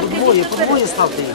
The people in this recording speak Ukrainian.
Подвоє, подвоє ставте їх.